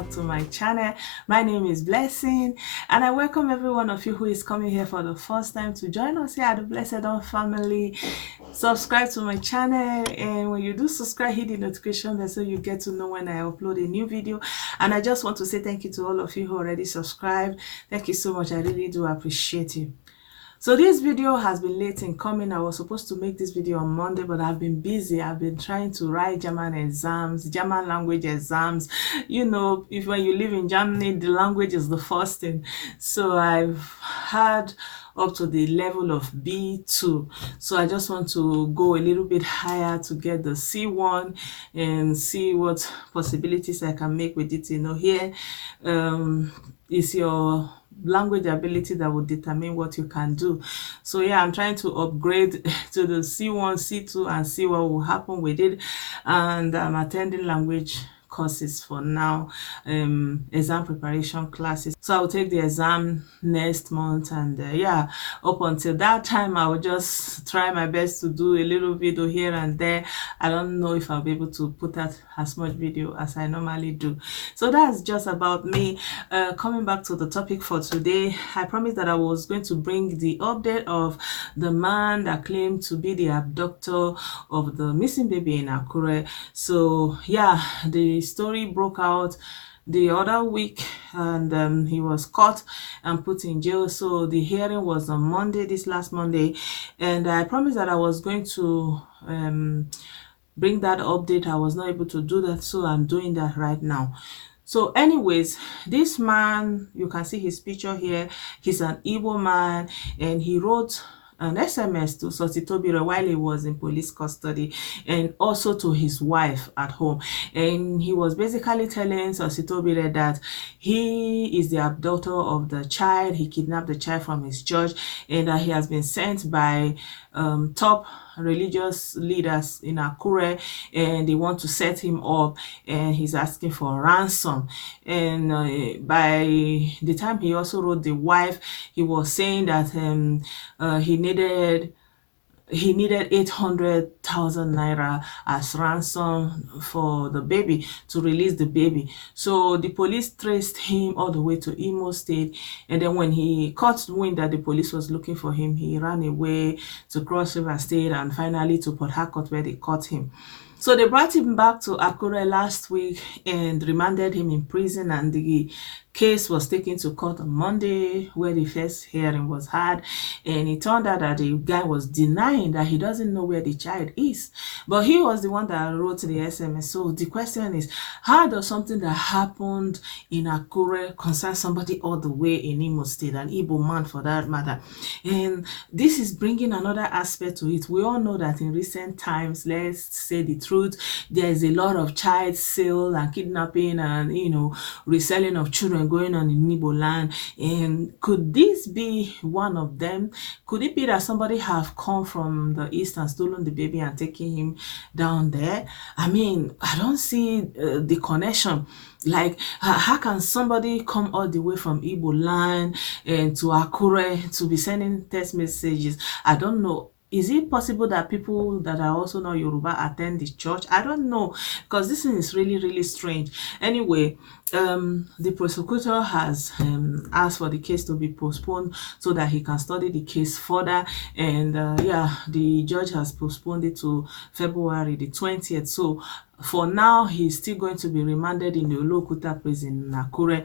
back to my channel. My name is Blessing, and I welcome every one of you who is coming here for the first time to join us here at the Blessed Dawn family. Subscribe to my channel, and when you do subscribe, hit the notification bell so you get to know when I upload a new video. And I just want to say thank you to all of you who already subscribed. Thank you so much. I really do appreciate you. So this video has been late in coming. I was supposed to make this video on Monday, but I've been busy. I've been trying to write German exams, German language exams. You know, if when you live in Germany, the language is the first thing. So I've had up to the level of B2. So I just want to go a little bit higher to get the C1 and see what possibilities I can make with it. You know, here is your language ability that will determine what you can do. So yeah, I'm trying to upgrade to the C1, C2 and see what will happen with it. And I'm attending language courses for now, exam preparation classes. So I'll take the exam next month, and yeah, up until that time I will just try my best to do a little video here and there. I don't know if I'll be able to put out as much video as I normally do. So that's just about me. Coming back to the topic for today, I promised that I was going to bring the update of the man that claimed to be the abductor of the missing baby in Akure. So yeah, the story broke out the other week, and he was caught and put in jail. So the hearing was on Monday, this last Monday, and I promised that I was going to bring that update. I was not able to do that, so I'm doing that right now. So anyways, this man, you can see his picture here. He's an Igbo man, and he wrote an SMS to Sotitobire while he was in police custody, and also to his wife at home. And he was basically telling Sotitobire that he is the abductor of the child. He kidnapped the child from his church, and that he has been sent by top religious leaders in Akure, and they want to set him up, and he's asking for ransom. And by the time he also wrote the wife, he was saying that he needed 800,000 naira as ransom for the baby, to release the baby. So the police traced him all the way to Imo State, and then when he caught wind that the police was looking for him, he ran away to Cross River State and finally to Port Harcourt, where they caught him. So they brought him back to Akure last week and remanded him in prison, and the case was taken to court on Monday, where the first hearing was had. And it turned out that the guy was denying that he doesn't know where the child is, but he was the one that wrote the SMS. So the question is, how does something that happened in Akure concern somebody all the way in Imo State, an Igbo man for that matter? And this is bringing another aspect to it. We all know that in recent times, let's say the truth, there is a lot of child sale and kidnapping and, you know, reselling of children going on in Igbo land. And could this be one of them? Could it be that somebody have come from the east and stolen the baby and taken him down there? I mean, I don't see the connection. Like, how can somebody come all the way from Igbo land and to Akure to be sending text messages? I don't know. Is it possible that people that are also not Yoruba attend the church? I don't know, because this is really, really strange. Anyway, the prosecutor has asked for the case to be postponed so that he can study the case further. And yeah, the judge has postponed it to February the 20th. So for now, he's still going to be remanded in the Olokuta prison in Akure.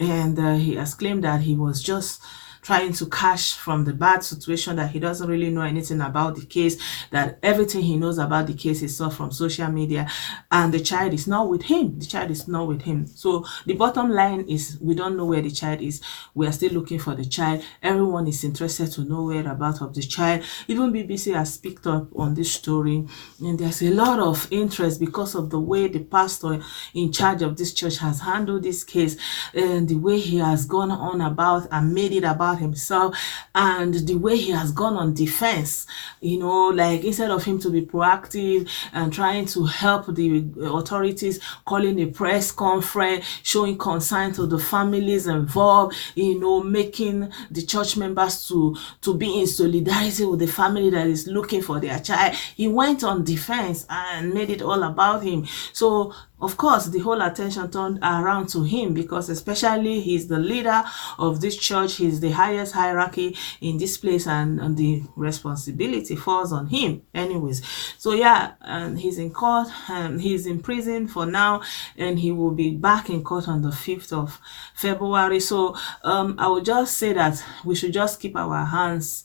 And he has claimed that he was just trying to cash from the bad situation, that he doesn't really know anything about the case, that everything he knows about the case is saw from social media, and the child is not with him. The child is not with him. So the bottom line is, we don't know where the child is. We are still looking for the child. Everyone is interested to know whereabouts of the child. Even BBC has picked up on this story, and there's a lot of interest because of the way the pastor in charge of this church has handled this case, and the way he has gone on about and made it about himself, and the way he has gone on defense. You know, like, instead of him to be proactive and trying to help the authorities, calling a press conference, showing concern to the families involved, you know, making the church members to be in solidarity with the family that is looking for their child, he went on defense and made it all about him. So of course, the whole attention turned around to him, because especially he's the leader of this church, he's the highest hierarchy in this place, and the responsibility falls on him anyways. So yeah, and he's in court, and he's in prison for now, and he will be back in court on the 5th of February. So I would just say that we should just keep our hands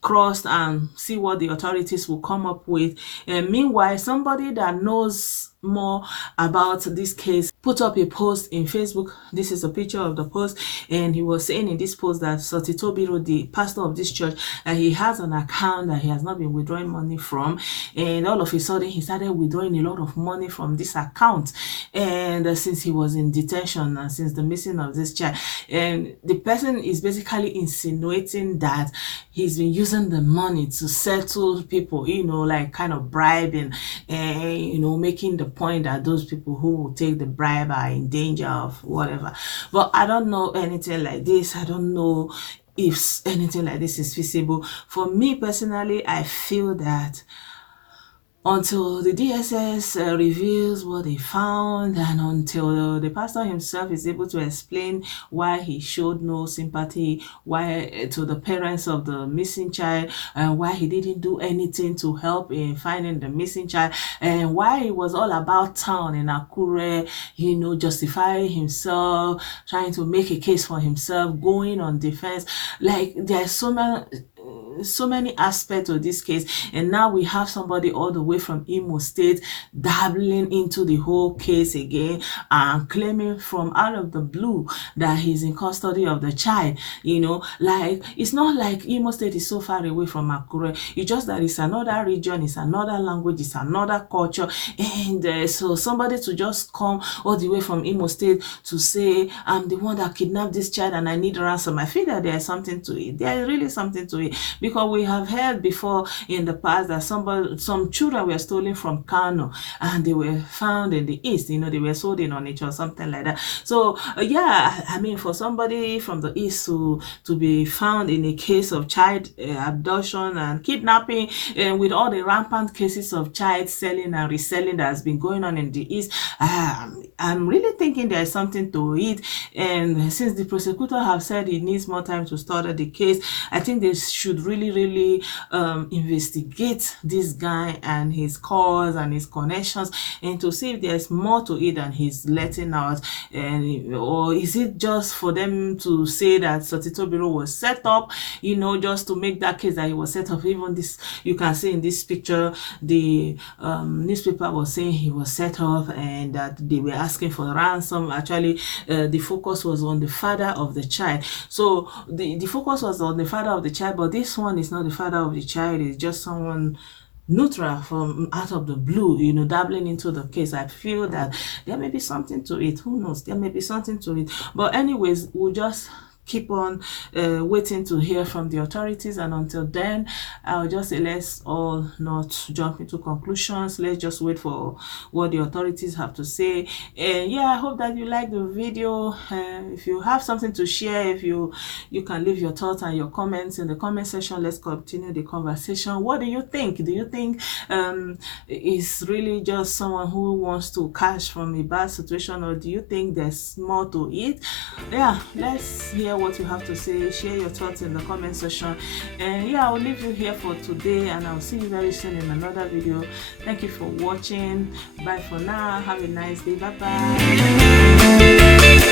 crossed and see what the authorities will come up with. And meanwhile, somebody that knows more about this case put up a post in Facebook. This is a picture of the post, and he was saying in this post that Sotitobire, the pastor of this church, he has an account that he has not been withdrawing money from, and all of a sudden he started withdrawing a lot of money from this account, and since he was in detention and since the missing of this child, and the person is basically insinuating that he's been using the money to settle people, you know, like kind of bribing, and you know, making the point that those people who will take the bribe are in danger of whatever. But I don't know anything like this. I don't know if anything like this is feasible. For me personally, I feel that until the DSS reveals what they found, and until the pastor himself is able to explain why he showed no sympathy, why to the parents of the missing child, and why he didn't do anything to help in finding the missing child, and why it was all about town in Akure, you know, justifying himself, trying to make a case for himself, going on defense. Like, there's so many aspects of this case, and now we have somebody all the way from Imo State dabbling into the whole case again and claiming from out of the blue that he's in custody of the child. You know, like, it's not like Imo State is so far away from Akure. It's just that it's another region, it's another language, it's another culture, and so somebody to just come all the way from Imo State to say, I'm the one that kidnapped this child and I need ransom. I feel that there's something to it. There is really something to it, because we have heard before in the past that some children were stolen from Kano and they were found in the east. You know, they were sold in on it or something like that. So yeah, I mean, for somebody from the east to be found in a case of child abduction and kidnapping, and with all the rampant cases of child selling and reselling that has been going on in the east, I'm really thinking there's something to it. And since the prosecutor have said he needs more time to study the case, I think they should really investigate this guy and his cause and his connections, and to see if there's more to it than he's letting out. And or is it just for them to say that Sotitobire was set up, you know, just to make that case that he was set up? Even this, you can see in this picture, the newspaper was saying he was set up and that they were asking for ransom. Actually, the focus was on the father of the child. So the focus was on the father of the child, but this one is not the father of the child. It's just someone neutral from out of the blue, you know, dabbling into the case. I feel that there may be something to it. Who knows? There may be something to it. But anyways, we'll just keep on waiting to hear from the authorities, and until then, I'll just say let's all not jump into conclusions. Let's just wait for what the authorities have to say. And yeah, I hope that you like the video. If you have something to share, if you can leave your thoughts and your comments in the comment section. Let's continue the conversation. What do you think? Do you think it's really just someone who wants to cash from a bad situation, or do you think there's more to it? Yeah, let's hear what you have to say. Share your thoughts in the comment section, and yeah, I'll leave you here for today, and I'll see you very soon in another video. Thank you for watching. Bye for now. Have a nice day. Bye bye.